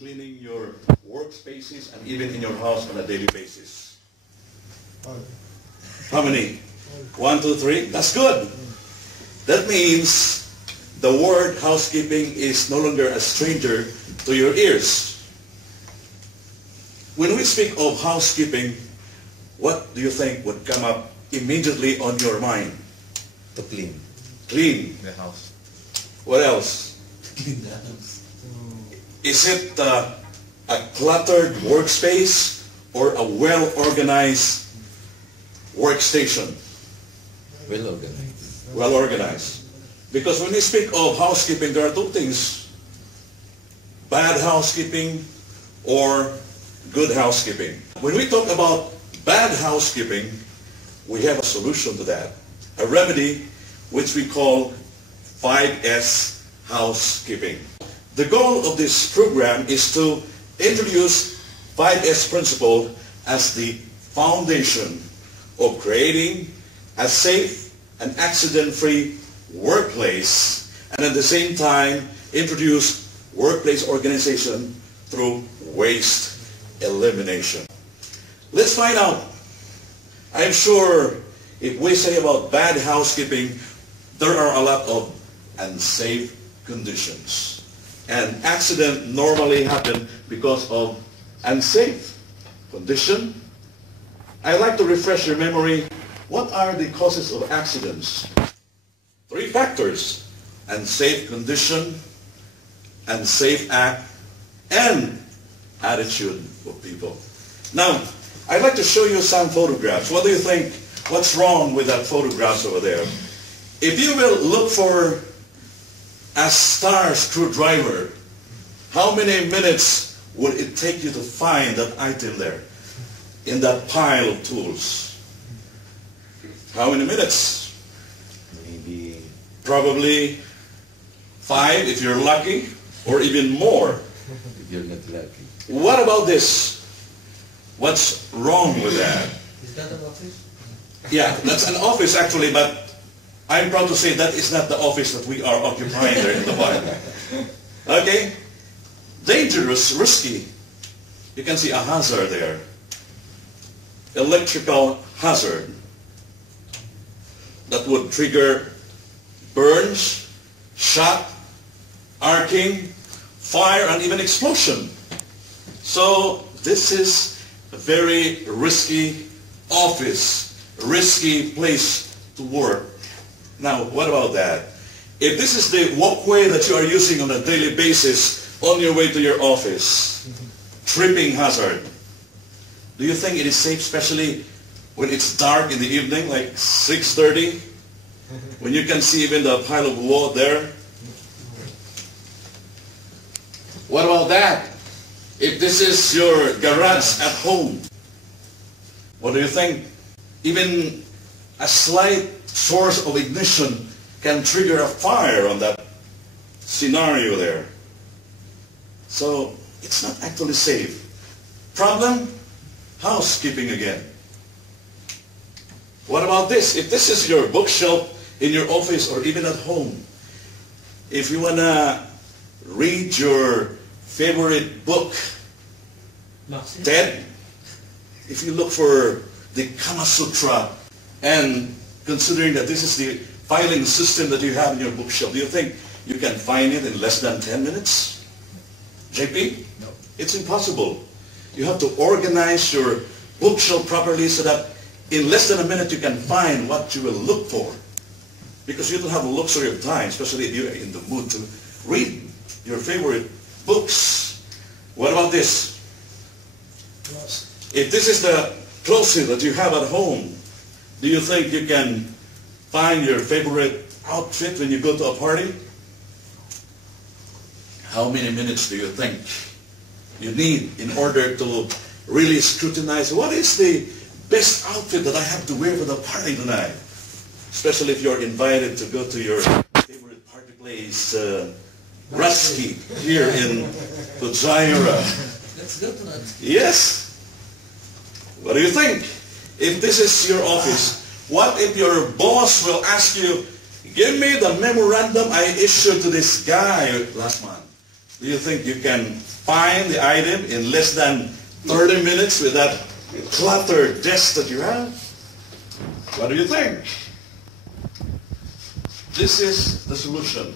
cleaning your workspaces and even in your house on a daily basis? How many? 1, 2, 3? That's good. That means the word housekeeping is no longer a stranger to your ears. When we speak of housekeeping, what do you think would come up immediately on your mind? To clean. Clean. The house. What else? Clean the house. Is it a cluttered workspace or a well-organized workstation? Well organized. Well organized. Because when we speak of housekeeping, there are two things. Bad housekeeping or good housekeeping. When we talk about bad housekeeping, we have a solution to that. A remedy which we call 5S housekeeping. The goal of this program is to introduce 5S principle as the foundation of creating a safe and accident-free workplace, and at the same time introduce workplace organization through waste elimination. Let's find out. I'm sure if we say about bad housekeeping, there are a lot of unsafe conditions. And accidents normally happen because of unsafe condition. I'd like to refresh your memory. What are the causes of accidents? 3 factors: unsafe condition, unsafe act, and attitude of people. Now, I'd like to show you some photographs. What do you think? What's wrong with that photographs over there? If you will look for a star screwdriver, how many minutes would it take you to find that item there in that pile of tools? How many minutes? Maybe Probably 5 if you're lucky, or even more. if you're not lucky. What about this? What's wrong with that? Is that an office? Yeah, that's an office actually, but I'm proud to say that is not the office that we are occupying there in the bottom. Okay? Dangerous, risky. You can see a hazard there. Electrical hazard that would trigger burns, shock, arcing, fire, and even explosion. So this is a very risky office, risky place to work. Now, what about that? If this is the walkway that you are using on a daily basis on your way to your office, tripping hazard, do you think it is safe, especially when it's dark in the evening, like 6:30, when you can see even the pile of wood there? What about that? If this is your garage at home, what do you think? Even a slight source of ignition can trigger a fire on that scenario there. So it's not actually safe. Problem? Housekeeping again. What about this? If this is your bookshelf in your office or even at home, if you want to read your favorite book, Ted, if you look for the Kama Sutra, and considering that this is the filing system that you have in your bookshelf, do you think you can find it in less than 10 minutes? JP? No. It's impossible. You have to organize your bookshelf properly so that in less than a minute you can find what you will look for. Because you don't have a luxury of time, especially if you're in the mood to read your favorite books. What about this? If this is the closet that you have at home, do you think you can find your favorite outfit when you go to a party? How many minutes do you think you need in order to really scrutinize what is the best outfit that I have to wear for the party tonight? Especially if you're invited to go to your favorite party place, Rusky, here in Pujaira. Let's go to that. Yes. What do you think? If this is your office, what if your boss will ask you, give me the memorandum I issued to this guy last month? Do you think you can find the item in less than 30 minutes with that cluttered desk that you have? What do you think? This is the solution.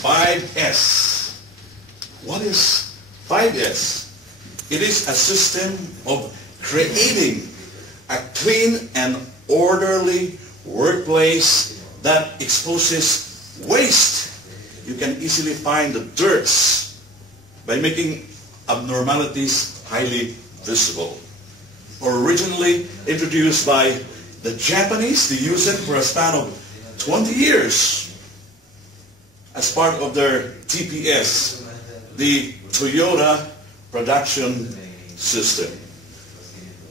5S. What is 5S? It is a system of creating a clean and orderly workplace that exposes waste. You can easily find the dirts by making abnormalities highly visible. Originally introduced by the Japanese, they use it for a span of 20 years as part of their TPS, the Toyota production system.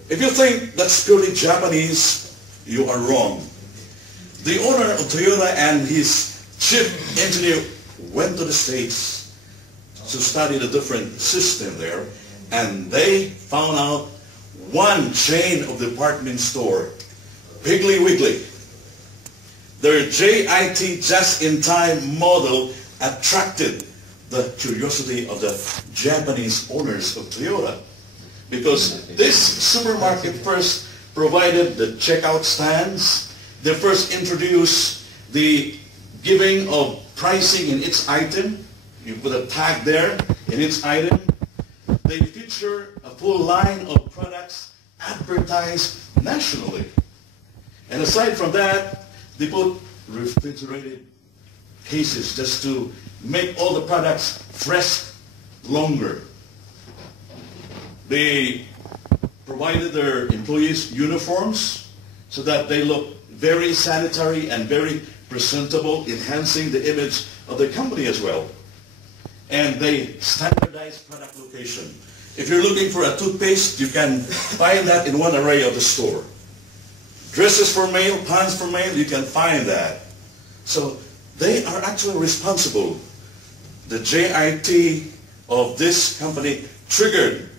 If you think that's purely Japanese, you are wrong. The owner of Toyota and his chief engineer went to the States to study the different system there, and they found out one chain of department store, Piggly Wiggly. Their JIT just-in-time model attracted the curiosity of the Japanese owners of Toyota, because this supermarket first provided the checkout stands. They first introduced the giving of pricing in each item. You put a tag there in each item. They feature a full line of products advertised nationally. And aside from that, they put refrigerated cases just to make all the products fresh longer. They provided their employees uniforms so that they look very sanitary and very presentable, enhancing the image of the company as well. And they standardized product location. If you're looking for a toothpaste, you can find that in one array of the store. Dresses for male, pants for male, you can find that. So they are actually responsible. The JIT of this company triggered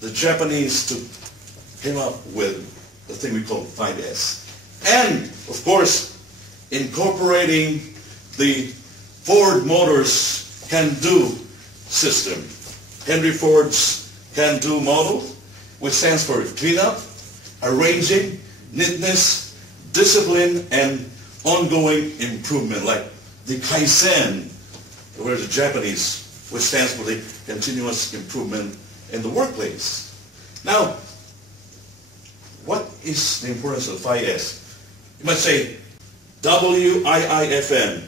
the Japanese to come up with the thing we call 5S. And, of course, incorporating the Ford Motors can-do system. Henry Ford's can-do model, which stands for cleanup, arranging, neatness, discipline, and ongoing improvement, like the Kaizen, where the Japanese, which stands for the continuous improvement in the workplace. Now, what is the importance of 5S? You might say, WIIFM,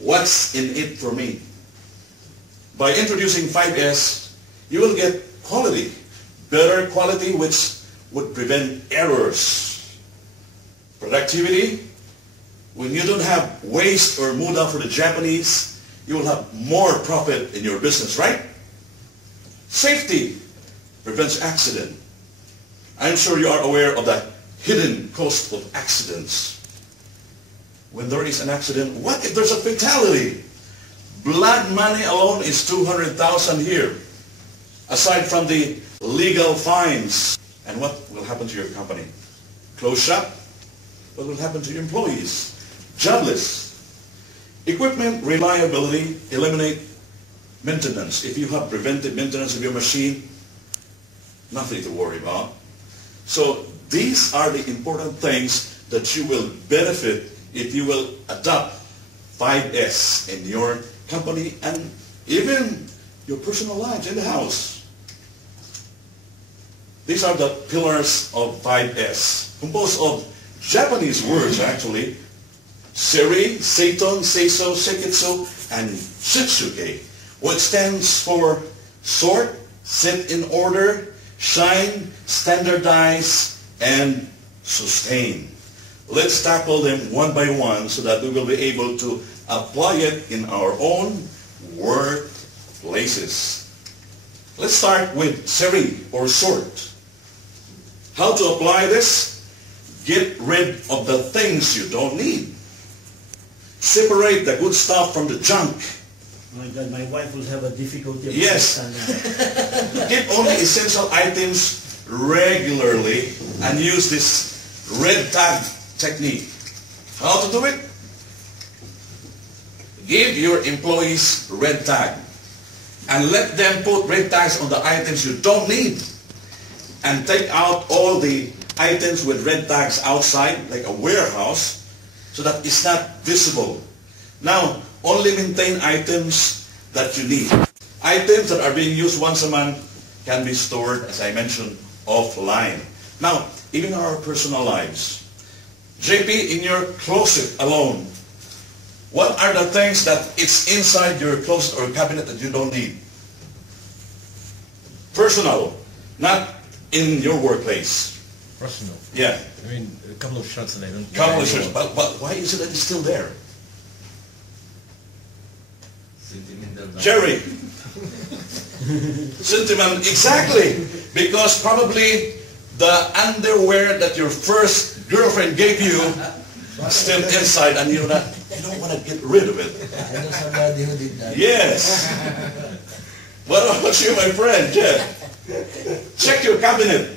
what's in it for me? By introducing 5S, you will get quality, better quality, which would prevent errors. Productivity, when you don't have waste or muda for the Japanese, you will have more profit in your business, right? Safety prevents accident. I'm sure you are aware of the hidden cost of accidents. When there is an accident, what if there's a fatality? Blood money alone is 200,000 here, aside from the legal fines. And what will happen to your company? Close shop? What will happen to your employees? Jobless. Equipment reliability, eliminate maintenance. If you have preventive maintenance of your machine, nothing to worry about. So these are the important things that you will benefit if you will adopt 5S in your company and even your personal lives in the house. These are the pillars of 5S, composed of Japanese words actually: Seri, Seiton, Seiso, Sekitsu, and Shitsuke, which stands for sort, set in order, shine, standardize, and sustain. Let's tackle them one by one so that we will be able to apply it in our own workplaces. Let's start with Seri, or sort. How to apply this? Get rid of the things you don't need. Separate the good stuff from the junk. My God, my wife will have a difficulty of Yes. understanding. Keep only essential items regularly and use this red tag technique. How to do it? Give your employees red tag. and let them put red tags on the items you don't need, and take out all the items with red tags outside, like a warehouse, so that it's not visible. Now, only maintain items that you need. Items that are being used once a month can be stored, as I mentioned, offline. Now, even our personal lives. JP, in your closet alone, what are the things that it's inside your closet or cabinet that you don't need? Personal, not in your workplace. Personal. Yeah. I mean, a couple of shirts that I don't. Couple of shirts, but why is it that it's still there? Sentimental. Jerry. Sentiment, exactly. Because probably the underwear that your first girlfriend gave you is still inside, and you don't want to get rid of it. I know somebody who did that. Yes. What about you, my friend, Jeff? Check your cabinet.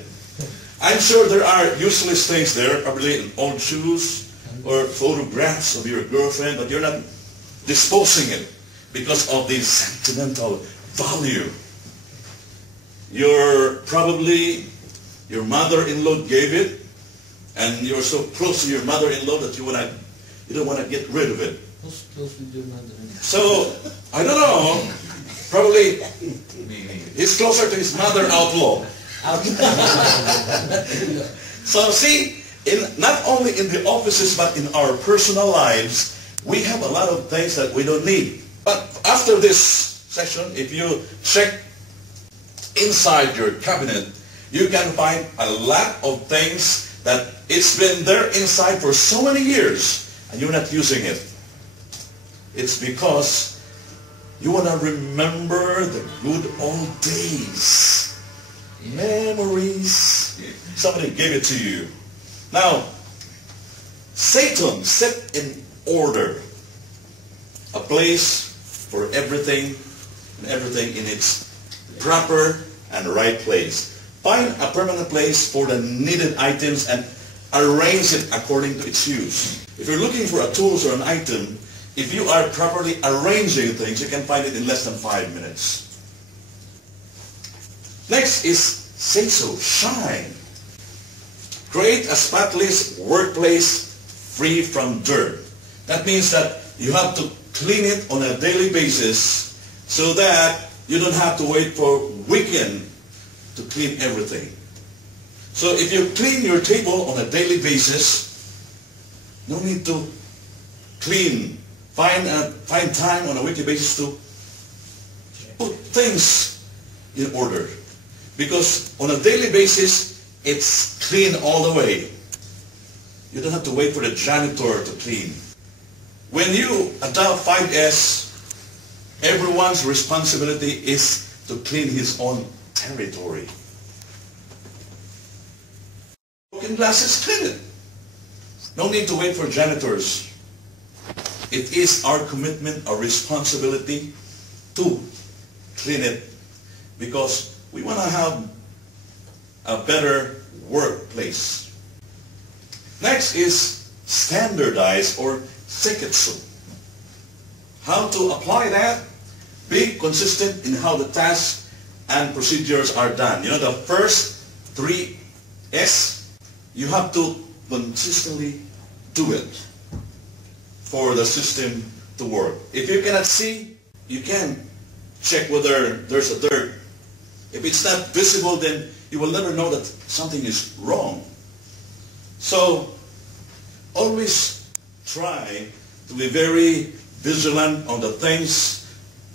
I'm sure there are useless things there, probably old shoes or photographs of your girlfriend, but you're not disposing it because of the sentimental value. Your mother-in-law gave it, and you're so close to your mother-in-law that you don't want to get rid of it. Who's close with your mother-in-law? So, I don't know, probably Me. he's closer to his mother-outlaw. So see, not only in the offices but in our personal lives, we have a lot of things that we don't need. But after this session, if you check inside your cabinet, you can find a lot of things that it's been there inside for so many years and you're not using it. It's because you want to remember the good old days. Memories. Somebody gave it to you. Now, Satan set in order a place for everything and everything in its proper and right place. Find a permanent place for the needed items and arrange it according to its use. If you're looking for a tool or an item, if you are properly arranging things, you can find it in less than 5 minutes. Next is say so, shine. Create a spotless workplace free from dirt. That means that you have to clean it on a daily basis so that you don't have to wait for weekend to clean everything. So if you clean your table on a daily basis, no need to clean. Find time on a weekly basis to put things in order. Because on a daily basis, it's clean all the way. You don't have to wait for the janitor to clean. When you adopt 5S, everyone's responsibility is to clean his own territory. Broken glasses, clean it. No need to wait for janitors. It is our commitment, our responsibility to clean it because we want to have a better workplace. Next is standardize or seketsu. How to apply that? Be consistent in how the tasks and procedures are done. You know, the first 3 S, you have to consistently do it for the system to work. If you cannot see, you can check whether there's a dirt. If it's not visible, then you will never know that something is wrong. So, always try to be very vigilant on the things,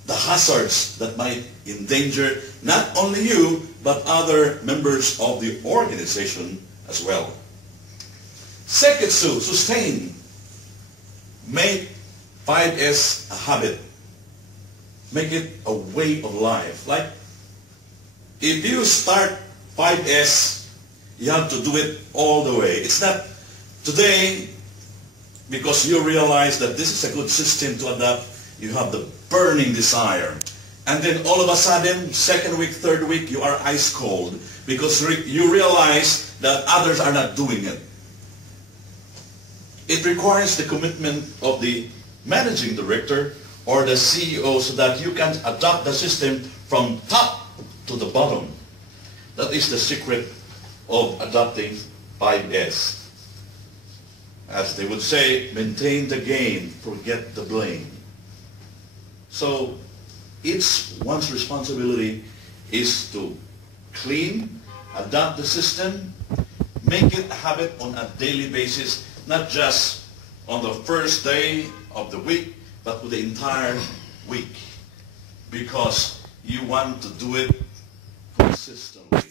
the hazards that might endanger not only you, but other members of the organization as well. Seketsu, sustain. Make 5S a habit. Make it a way of life. Like, if you start 5S, you have to do it all the way. It's not today, because you realize that this is a good system to adopt, you have the burning desire. And then all of a sudden, second week, third week, you are ice cold because you realize that others are not doing it. It requires the commitment of the managing director or the CEO so that you can adopt the system from top to the bottom. That is the secret of adopting 5S. As they would say, maintain the gain, forget the blame. So each one's responsibility is to clean, adapt the system, make it a habit on a daily basis, not just on the first day of the week, but for the entire week, because you want to do it consistently.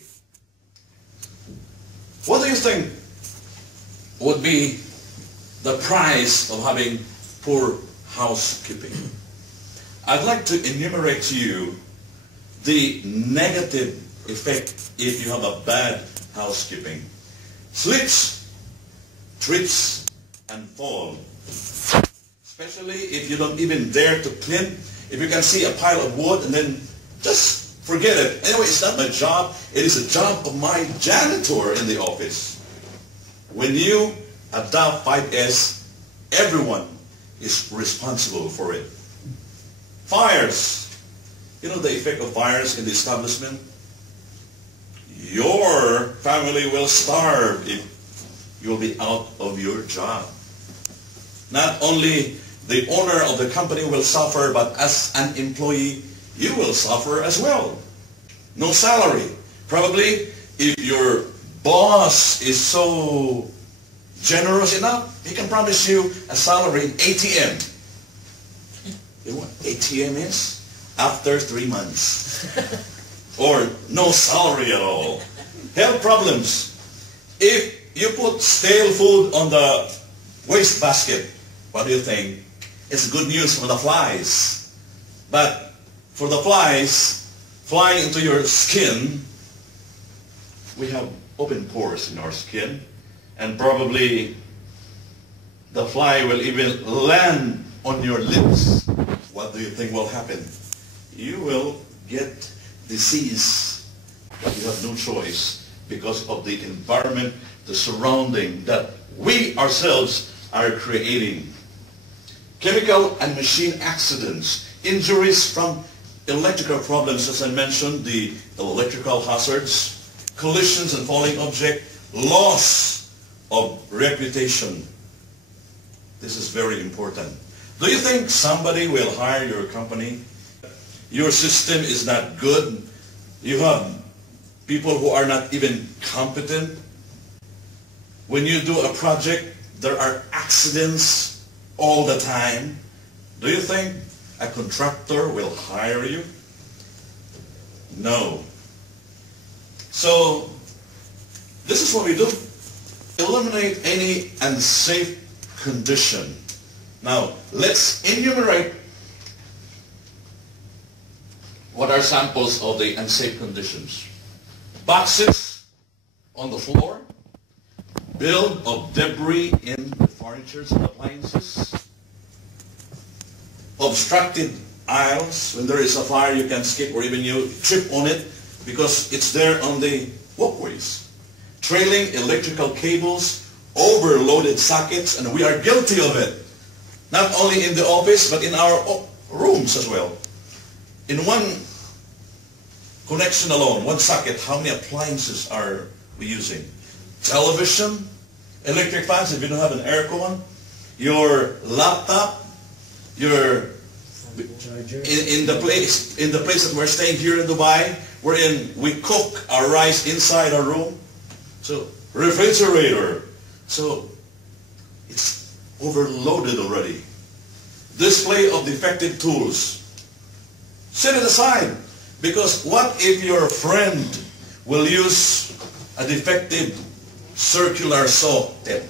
What do you think would be the price of having poor housekeeping? I'd like to enumerate to you the negative effect if you have a bad housekeeping. Slips, trips, and fall. Especially if you don't even dare to clean. If you can see a pile of wood and then just forget it. Anyway, it's not my job. It is the job of my janitor in the office. When you adopt 5S, everyone is responsible for it. Fires. You know the effect of fires in the establishment? Your family will starve if you'll be out of your job. Not only the owner of the company will suffer, but as an employee, you will suffer as well. No salary. Probably if your boss is so generous enough, he can promise you a salary ATM. You know what ATM is? After 3 months. Or no salary at all. Health problems. If you put stale food on the waste basket, what do you think? It's good news for the flies. But for the flies flying into your skin, we have open pores in our skin, and probably the fly will even land on your lips. What do you think will happen? You will get disease. You have no choice because of the environment, the surrounding that we ourselves are creating. Chemical and machine accidents, injuries from electrical problems, as I mentioned, the electrical hazards, collisions and falling object, loss of reputation. This is very important. Do you think somebody will hire your company? Your system is not good. You have people who are not even competent. When you do a project, there are accidents all the time. Do you think a contractor will hire you? No. So, this is what we do. Eliminate any unsafe condition. Now, let's enumerate what are samples of the unsafe conditions. Boxes on the floor, build of debris in the furniture and appliances, obstructed aisles. When there is a fire, you can skip or even you trip on it because it's there on the walkways. Trailing electrical cables, overloaded sockets, and we are guilty of it. Not only in the office, but in our rooms as well. In one connection alone, one socket, how many appliances are we using? Television, electric fans if you don't have an air con, your laptop, your in the place that we're staying here in Dubai, we cook our rice inside our room. So refrigerator. So it's overloaded already. Display of defective tools. Set it aside. Because what if your friend will use a defective circular saw tip,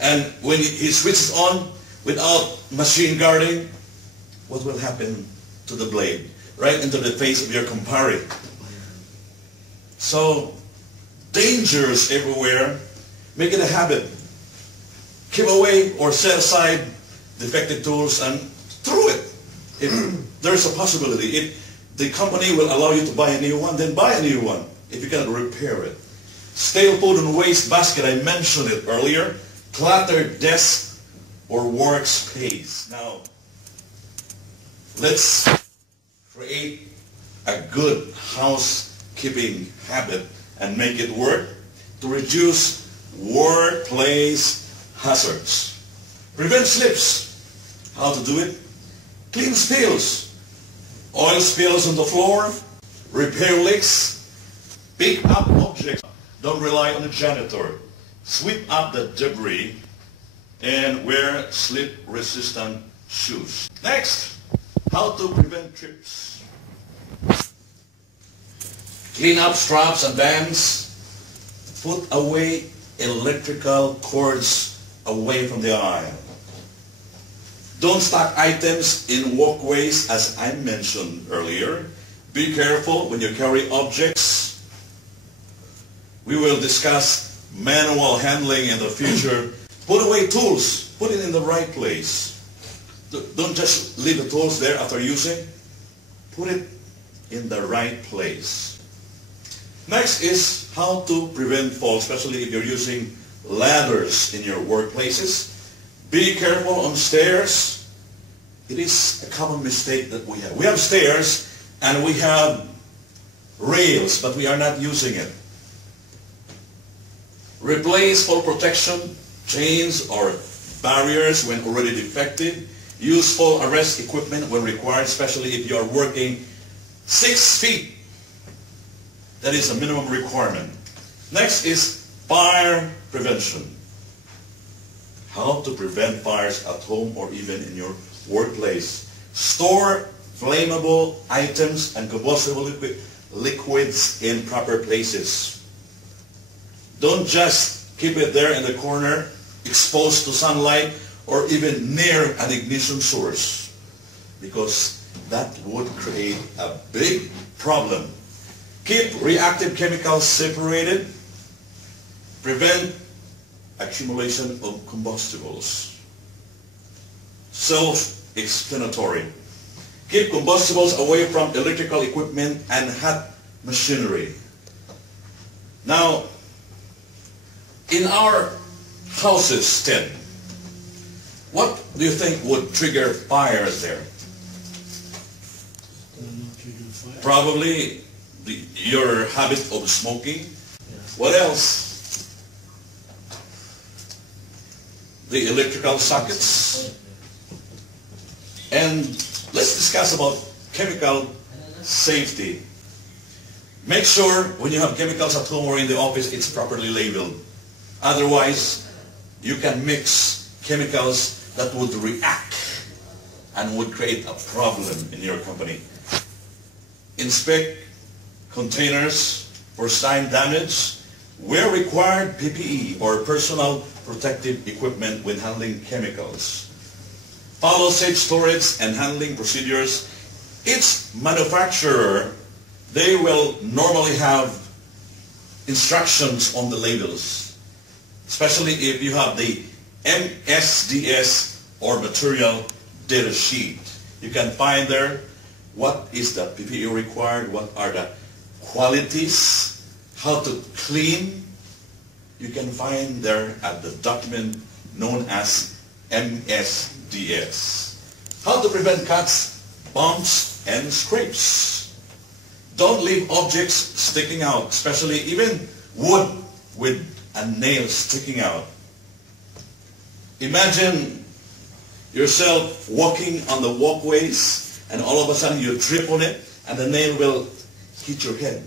and when he switches on without machine guarding, what will happen to the blade? Right into the face of your compadre. So, dangers everywhere. Make it a habit. Keep away or set aside defective tools and throw it. If there's a possibility. If the company will allow you to buy a new one, then buy a new one if you cannot repair it. Stale food and waste basket, I mentioned it earlier. Cluttered desk or workspace. Now, let's create a good housekeeping habit and make it work to reduce workplace hazards. Prevent slips. How to do it? Clean spills. Oil spills on the floor. Repair leaks. Pick up objects. Don't rely on the janitor. Sweep up the debris and wear slip-resistant shoes. Next, how to prevent trips. Clean up straps and bands. Put away electrical cords away from the aisle. Don't stack items in walkways as I mentioned earlier. Be careful when you carry objects. We will discuss manual handling in the future. Put away tools. Put it in the right place. Don't just leave the tools there after using. Put it in the right place. Next is how to prevent falls, especially if you're using ladders in your workplaces. Be careful on stairs. It is a common mistake that we have. We have stairs and we have rails, but we are not using it. Replace fall protection, chains or barriers when already defective. Use fall arrest equipment when required, especially if you are working 6 feet. That is a minimum requirement. Next is fire prevention. How to prevent fires at home or even in your workplace. Store flammable items and combustible liquids in proper places. Don't just keep it there in the corner, exposed to sunlight, or even near an ignition source, because that would create a big problem. Keep reactive chemicals separated. Prevent accumulation of combustibles. Self-explanatory. Keep combustibles away from electrical equipment and hot machinery. Now, in our houses, Ted, what do you think would trigger fires there? Probably your habit of smoking. What else? The electrical sockets. And let's discuss about chemical safety. Make sure when you have chemicals at home or in the office, it's properly labeled. Otherwise, you can mix chemicals that would react and would create a problem in your company. Inspect containers for sign damage. Wear required PPE or personal protective equipment when handling chemicals. Follow safe storage and handling procedures. Each manufacturer, they will normally have instructions on the labels, especially if you have the MSDS or material data sheet. You can find there what is the PPE required, what are the qualities, how to clean. You can find there at the document known as MSDS. How to prevent cuts, bumps, and scrapes. Don't leave objects sticking out, especially even wood with a nail sticking out. Imagine yourself walking on the walkways and all of a sudden you trip on it and the nail will hit your head.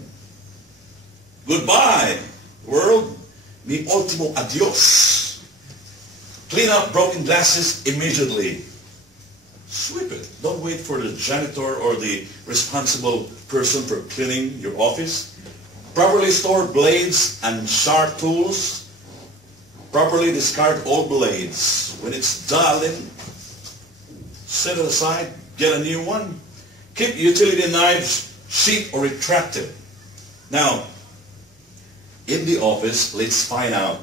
Goodbye, world. Mi ultimo adios. Clean up broken glasses immediately. Sweep it. Don't wait for the janitor or the responsible person for cleaning your office. Properly store blades and sharp tools. Properly discard all blades. When it's dull, set it aside, get a new one. Keep utility knives sheath or retracted. Now, in the office, let's find out.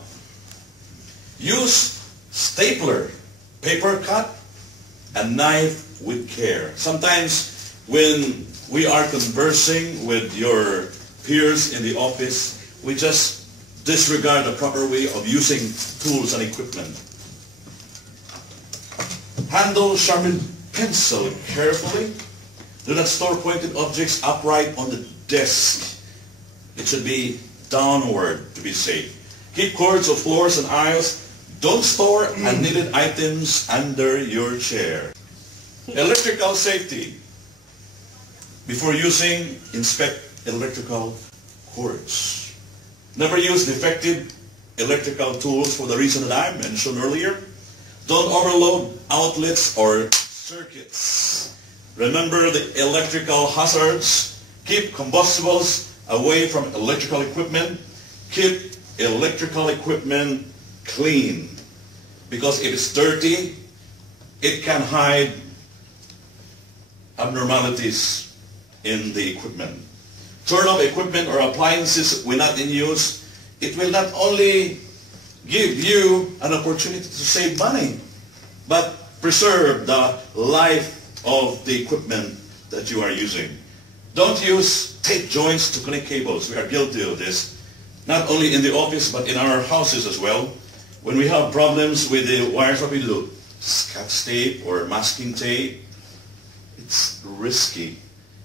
Use stapler, paper cut, a knife with care. Sometimes when we are conversing with your peers in the office, we just disregard the proper way of using tools and equipment. Handle sharpened pencil carefully. Do not store pointed objects upright on the desk. It should be downward to be safe. Keep cords of floors and aisles. Don't store unneeded items under your chair. Electrical safety. Before using, inspect electrical cords. Never use defective electrical tools for the reason that I mentioned earlier. Don't overload outlets or circuits. Remember the electrical hazards. Keep combustibles away from electrical equipment. Keep electrical equipment clean. Because if it's dirty, it can hide abnormalities in the equipment. Turn off equipment or appliances when not in use. It will not only give you an opportunity to save money, but preserve the life of the equipment that you are using. Don't use tape joints to connect cables. We are guilty of this, not only in the office but in our houses as well. When we have problems with the wires, what we do? Scotch tape or masking tape. It's risky.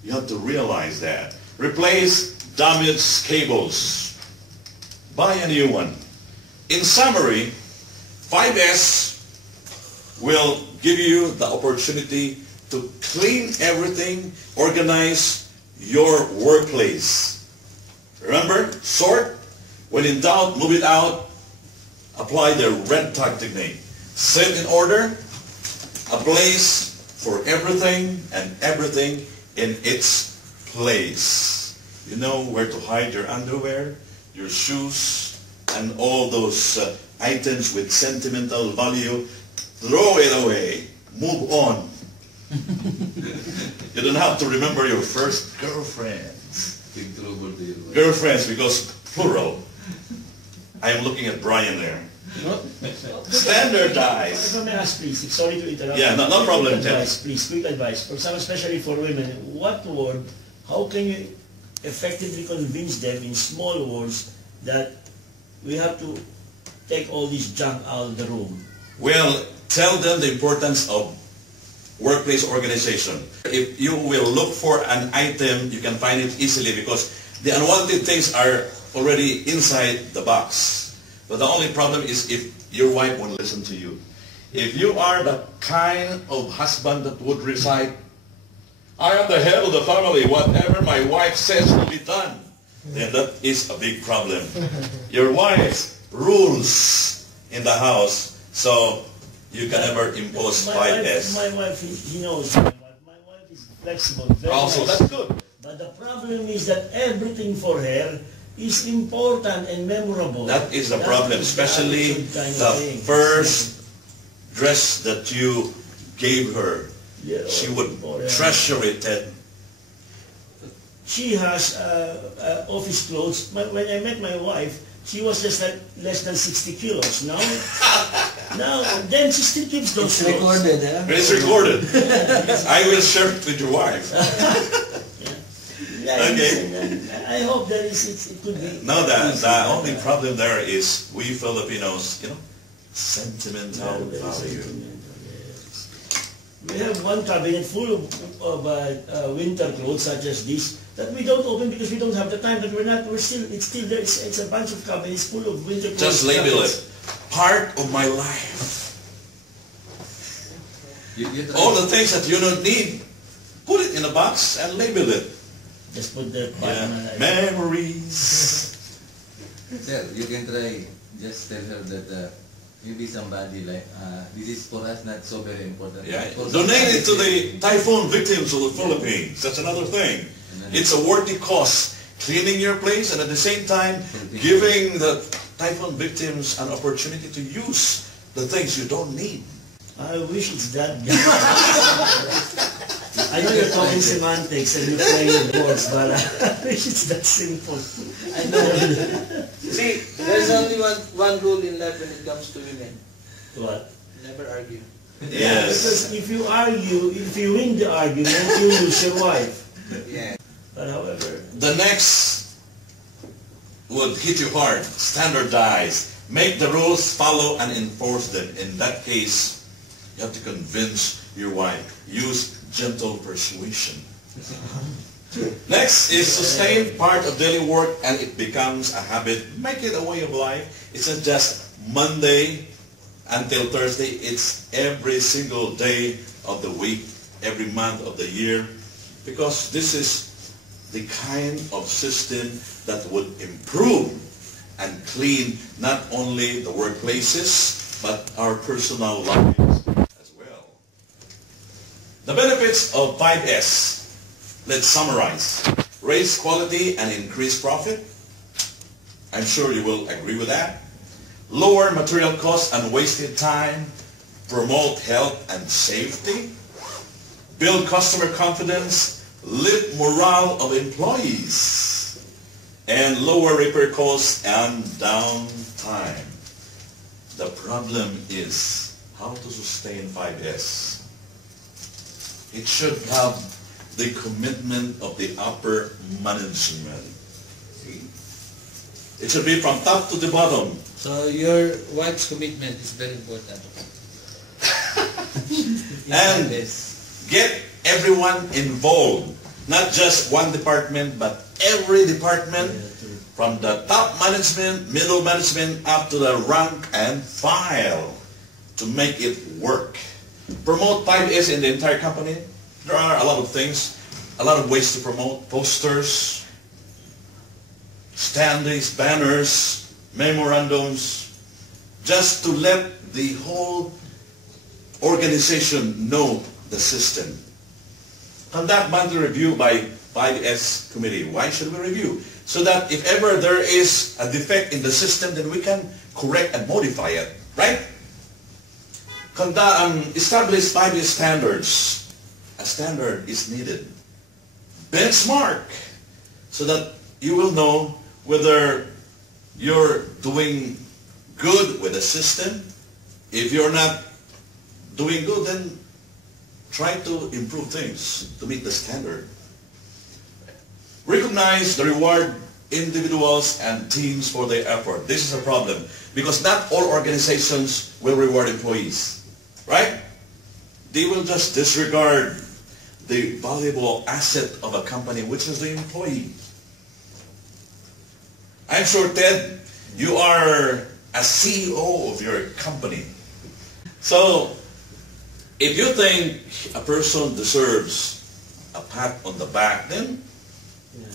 You have to realize that. Replace damaged cables. Buy a new one. In summary, 5S will give you the opportunity to clean everything, organize your workplace. Remember, sort. When in doubt, move it out. Apply the red tag technique. Set in order, a place for everything and everything in its place. You know where to hide your underwear, your shoes, and all those items with sentimental value. Throw it away. Move on. You don't have to remember your first girlfriends. Big trouble to you. Girlfriends, because plural. I am looking at Brian there. Standardize. If I may ask, please, sorry to interrupt. Yeah, no problem, Quick Ted. advice, please, quick advice. For example, especially for women, what word, how can you effectively convince them in small words that we have to take all this junk out of the room? Well, tell them the importance of workplace organization. If you will look for an item, you can find it easily because the unwanted things are already inside the box. But the only problem is if your wife won't listen to you. If you are the kind of husband that would recite, I am the head of the family, whatever my wife says will be done, then that is a big problem. Your wife rules in the house, so you can never impose 5S. My wife, he knows my wife. My wife is flexible, very Also, nice. that's good. But the problem is that everything for her is important and memorable. That is the problem, especially the thing. first dress that you gave her. Yeah, She would yeah. treasure it. And She has office clothes. When I met my wife, she was just like less than 60 kilos. Now, then she still keeps those It's clothes. recorded, huh? it's recorded. I will share it with your wife. Yeah, Okay. I hope that it could be. No, the only problem there is we Filipinos, sentimental value. We have one cabinet full of winter clothes such as this that we don't open because we don't have the time. But it's still there. It's a bunch of cabinets full of winter clothes. Just label it. Part of my life. You try- All the things that you don't need, put it in a box and label it. Just put the Yeah. button. Memories. Sir, you can try, just tell her that maybe somebody like, this is for us not so very important. Yeah. For Donate it to somebody- the typhoon victims of the Philippines. That's another thing. It's a worthy cause. Cleaning your place and at the same time giving the typhoon victims an opportunity to use the things you don't need. I wish it's that big. I know you're talking semantics and you're playing with words, but I wish it's that simple. I know. See, There's only one rule in life when it comes to women. What? Never argue. yes. Because if you win the argument, you lose your wife. Yeah. But however, The next would hit you hard. Standardize. Make the rules, follow, and enforce them. In that case, You have to convince your wife. Use gentle persuasion. Next is sustain part of daily work and it becomes a habit. Make it a way of life. It's not just Monday until Thursday. It's every single day of the week, every month of the year. Because this is the kind of system that would improve and clean not only the workplaces, but our personal lives as well. The benefits of 5S. Let's summarize. Raise quality and increase profit. I'm sure you will agree with that. Lower material costs and wasted time. Promote health and safety. Build customer confidence. Lift morale of employees. And lower repair costs and downtime. The problem is how to sustain 5S. It should have the commitment of the upper management. It should be from top to the bottom. So your wife's commitment is very important. And get everyone involved. Not just one department, but every department, from the top management, middle management, up to the rank and file, to make it work. Promote 5S in the entire company. There are a lot of things, a lot of ways to promote. Posters, standees, banners, memorandums, just to let the whole organization know the system. Conduct monthly review by 5S committee. Why should we review? So that if ever there is a defect in the system, then we can correct and modify it, right? Establish 5S standards. A standard is needed. Benchmark, so that you will know whether you're doing good with the system. If you're not doing good, then try to improve things to meet the standard. Recognize the reward individuals and teams for their effort. This is a problem because not all organizations will reward employees, right? They will just disregard the valuable asset of a company, which is the employee. I'm sure, Ted, you are a CEO of your company. So, if you think a person deserves a pat on the back, then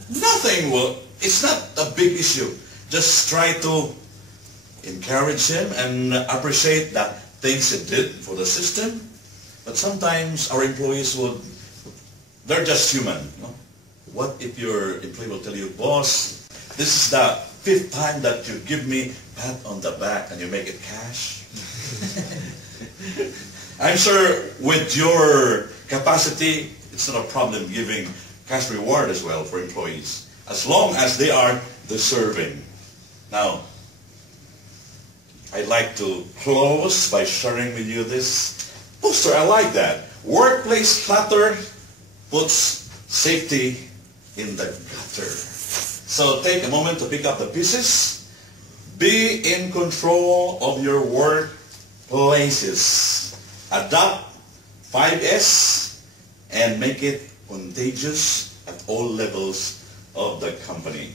nothing will, it's not a big issue. Just try to encourage him and appreciate the things he did for the system. But sometimes our employees would, they're just human. You know? What if your employee will tell you, boss, this is the 5th time that you give me pat on the back and you make it cash? I'm sure with your capacity, it's not a problem giving cash reward as well for employees, as long as they are deserving. Now, I'd like to close by sharing with you this poster. I like that. Workplace clutter puts safety in the gutter. So take a moment to pick up the pieces. Be in control of your workplaces. Adopt 5S and make it contagious at all levels of the company.